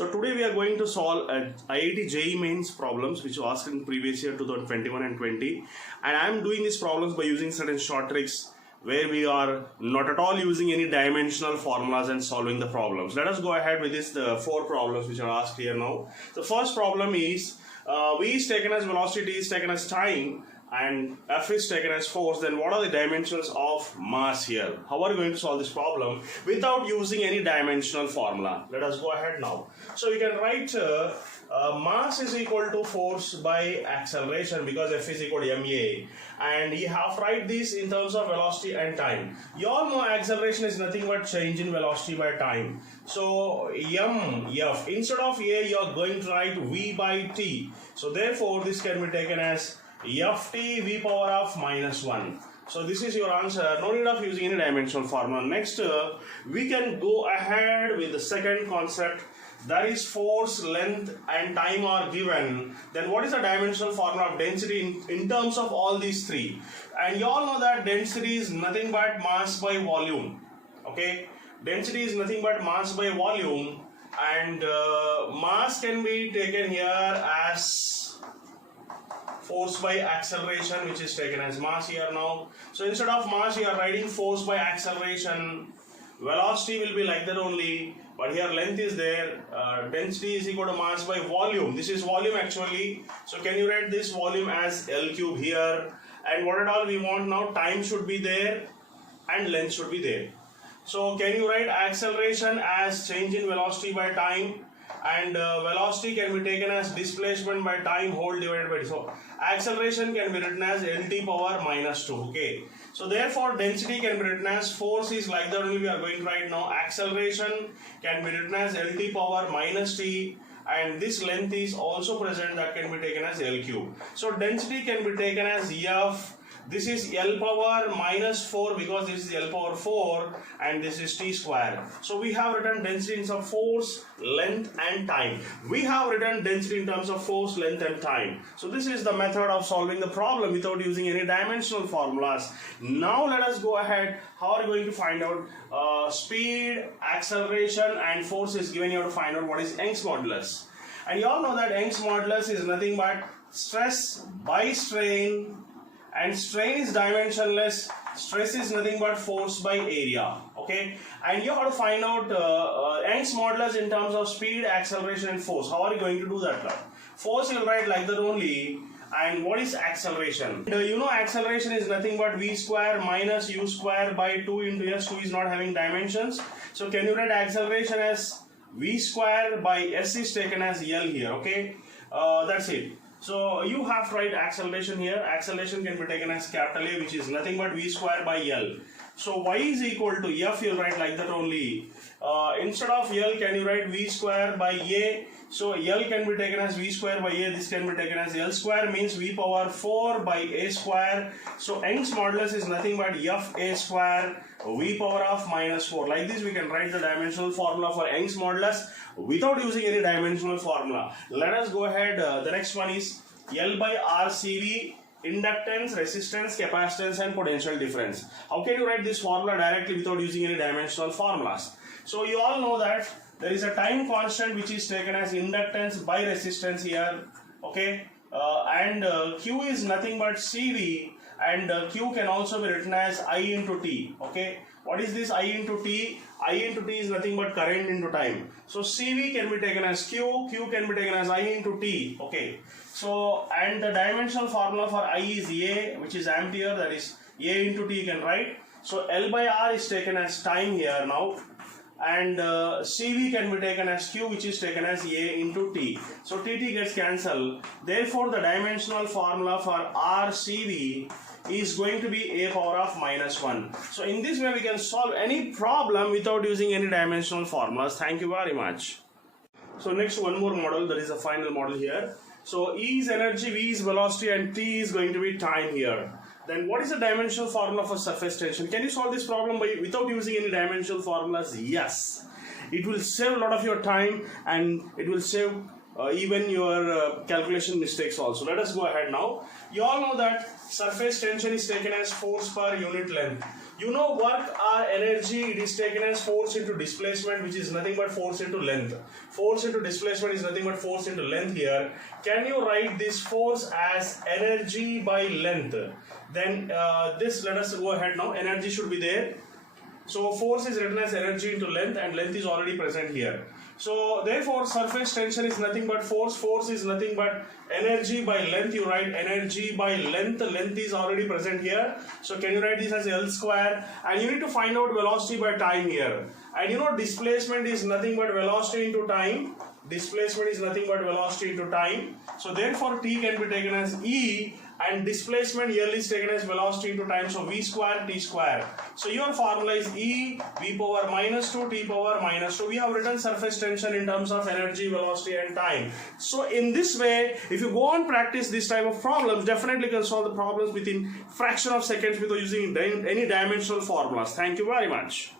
So today we are going to solve IIT JEE mains problems which were asked in previous year 2021 and 20, and I am doing these problems by using certain short tricks where we are not at all using any dimensional formulas and solving the problems. Let us go ahead with the four problems which are asked here now. The first problem is V is taken as velocity, T is taken as time, and F is taken as force. Then what are the dimensions of mass here? How are you going to solve this problem without using any dimensional formula? Let us go ahead now. So we can write mass is equal to force by acceleration because F is equal to ma, and you have to write this in terms of velocity and time. You all know acceleration is nothing but change in velocity by time. So F, instead of a you are going to write v by t. So therefore this can be taken as ft v power of minus 1. So this is your answer. No need of using any dimensional formula. Next, we can go ahead with the second concept. That is force, length and time are given. Then what is the dimensional formula of density in terms of all these three? And you all know that density is nothing but mass by volume. Okay, density is nothing but mass by volume, and mass can be taken here as force by acceleration, which is taken as mass here now. So instead of mass you are writing force by acceleration. Velocity will be like that only, but here length is there. Density is equal to mass by volume. This is volume actually. So can you write this volume as L cube here? And what at all we want now? Time should be there and length should be there. So can you write acceleration as change in velocity by time? And velocity can be taken as displacement by time whole divided by, so acceleration can be written as lt power minus 2. Okay, so therefore density can be written as force is like that only we are going to write now. Acceleration can be written as lt power minus t, and this length is also present, that can be taken as L cube. So density can be taken as F. This is L power minus 4 because this is L power 4 and this is T square. So we have written density in terms of force, length and time. We have written density in terms of force, length and time. So this is the method of solving the problem without using any dimensional formulas. Now let us go ahead. How are you going to find out speed, acceleration and force is given? You have to find out what is Young's modulus. And you all know that Young's modulus is nothing but stress by strain, and strain is dimensionless, stress is nothing but force by area. Okay, and you have to find out Young's modulus in terms of speed, acceleration and force. How are you going to do that now? Force you will write like that only. And what is acceleration? You know acceleration is nothing but v square minus u square by 2 into s. 2 is not having dimensions. So can you write acceleration as v square by s is taken as L here. Okay, that's it. So you have to write acceleration here. Acceleration can be taken as capital A, which is nothing but v square by L. So y is equal to F, you will write like that only. Instead of L, can you write v square by A? So L can be taken as v square by A. This can be taken as L square, means v power 4 by A square. So Young's modulus is nothing but F A square v power of minus 4. Like this we can write the dimensional formula for Young's modulus without using any dimensional formula. Let us go ahead. The next one is L by RCV, inductance, resistance, capacitance and potential difference. How can you write this formula directly without using any dimensional formulas? So you all know that there is a time constant which is taken as inductance by resistance here. Okay, and Q is nothing but CV, and Q can also be written as I into T. Okay, what is this I into T? I into T is nothing but current into time. So CV can be taken as Q, Q can be taken as I into T. Okay, so and the dimensional formula for I is A, which is ampere, that is A into T you can write. So L by R is taken as time here now, and CV can be taken as Q, which is taken as A into T. So TT gets cancelled. Therefore the dimensional formula for RCV is going to be A power of minus 1. So in this way we can solve any problem without using any dimensional formulas. Thank you very much. So next one more model, that is a final model here. So E is energy, V is velocity and T is going to be time here. Then what is the dimensional formula for surface tension? Can you solve this problem without using any dimensional formulas? Yes. It will save a lot of your time and it will save even your calculation mistakes also. Let us go ahead now. You all know that surface tension is taken as force per unit length. You know, work or energy, it is taken as force into displacement, which is nothing but force into length. Force into displacement is nothing but force into length here. Can you write this force as energy by length? Then this, let us go ahead now. Energy should be there. So force is written as energy into length, and length is already present here. So therefore surface tension is nothing but force. Force is nothing but energy by length. You write energy by length. Length is already present here. So can you write this as L square? And you need to find out velocity by time here. And you know, displacement is nothing but velocity into time. Displacement is nothing but velocity into time. So therefore T can be taken as E, and displacement here is taken as velocity into time. So V square T square. So your formula is E V power minus 2 T power minus 2. We have written surface tension in terms of energy, velocity and time. So in this way, if you go and practice this type of problems, definitely you can solve the problems within fraction of seconds without using any dimensional formulas. Thank you very much.